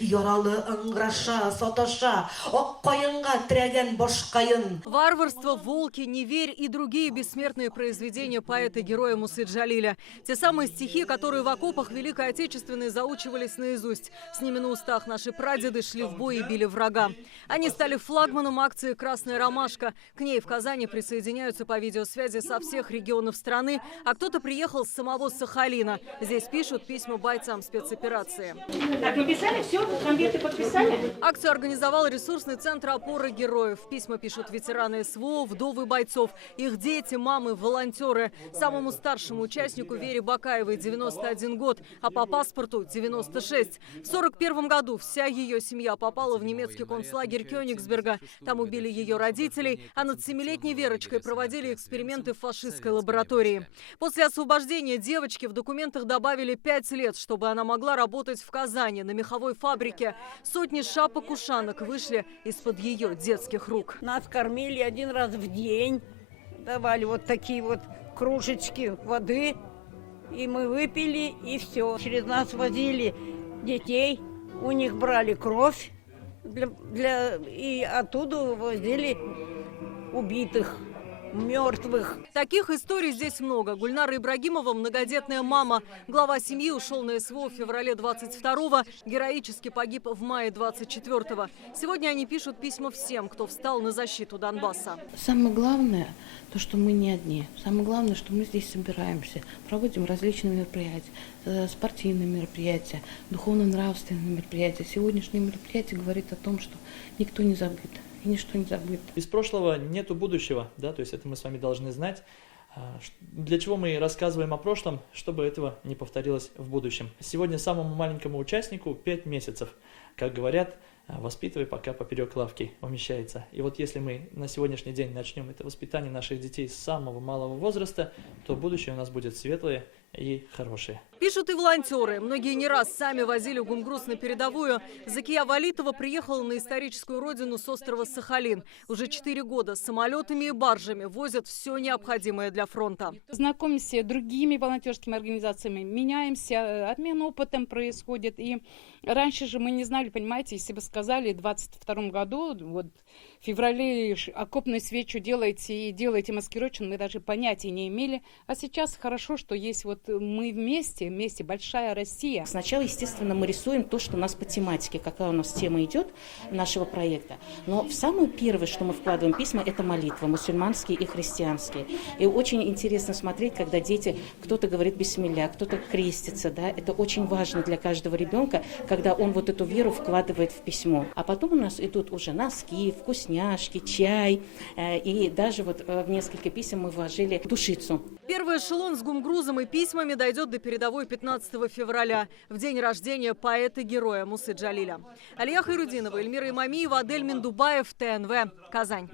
Яралы ыңгыраша, саташа, ак каенга терәгән баш каен. «Варварство», «Волки», «Не верь» и другие бессмертные произведения поэта-героя Мусы Джалиля. Те самые стихи, которые в окопах Великой Отечественной заучивались наизусть. С ними на устах наши прадеды шли в бой и били врага. Они стали флагманом акции «Красная ромашка». К ней в Казани присоединяются по видеосвязи со всех регионов страны, а кто-то приехал с самого Сахалина. Здесь пишут письма бойцам спецоперации. Так, написали все? Конверты подписали? Акцию организовал ресурсный центр опоры героев. Письма пишут ветераны СВО, вдовы бойцов, их дети, мамы, волонтеры. Самому старшему участнику Вере Бакаевой 91 год, а по паспорту 96. В 1941 году вся ее семья попала в немецкий концлагерь Кёнигсберга. Там убили ее родителей, а над 7-летней Верочкой проводили эксперименты в фашистской лаборатории. После освобождения девочки в документах добавили 5 лет, чтобы она могла работать в Казани на меховой фабрике. Сотни шапок-ушанок вышли из-под ее детских рук. Нас кормили один раз в день, давали вот такие вот кружечки воды, и мы выпили, и все. Через нас возили детей, у них брали кровь, и оттуда возили убитых, мертвых. Таких историй здесь много. Гульнара Ибрагимова – многодетная мама. Глава семьи ушел на СВО в феврале 22-го, героически погиб в мае 24-го. Сегодня они пишут письма всем, кто встал на защиту Донбасса. Самое главное, то, что мы не одни. Самое главное, что мы здесь собираемся, проводим различные мероприятия, спортивные мероприятия, духовно-нравственные мероприятия. Сегодняшнее мероприятие говорит о том, что никто не забыт. И ничто не забыто. Из прошлого нету будущего, да, то есть это мы с вами должны знать. Для чего мы рассказываем о прошлом, чтобы этого не повторилось в будущем. Сегодня самому маленькому участнику 5 месяцев, как говорят, воспитывай, пока поперек лавки умещается. И вот если мы на сегодняшний день начнем это воспитание наших детей с самого малого возраста, то будущее у нас будет светлое и хорошее. Пишут и волонтеры. Многие не раз сами возили гумгруз на передовую. Закия Валитова приехала на историческую родину с острова Сахалин. Уже 4 года самолетами и баржами возят все необходимое для фронта. Знакомимся с другими волонтерскими организациями, меняемся, обмен опытом происходит. И раньше же мы не знали, понимаете, если бы сказали в 22 году, вот в феврале окопную свечу делаете и делаете маскировочную, мы даже понятия не имели. А сейчас хорошо, что есть вот мы вместе большая Россия. Сначала, естественно, мы рисуем то, что у нас по тематике, какая у нас тема идет нашего проекта. Но в самое первое, что мы вкладываем письма, это молитвы, мусульманские и христианские. И очень интересно смотреть, когда дети, кто-то говорит бисмилля, кто-то крестится, да, это очень важно для каждого ребенка, когда он вот эту веру вкладывает в письмо. А потом у нас идут уже носки, вкусняшки, чай, и даже вот в несколько писем мы вложили душицу. Первый эшелон с гумгрузом и письмами дойдет до передовой 15 февраля, в день рождения поэта-героя Мусы Джалиля. Алия Хайрудинова, Эльмира Имамиева, Адель Миндубаев, ТНВ, Казань.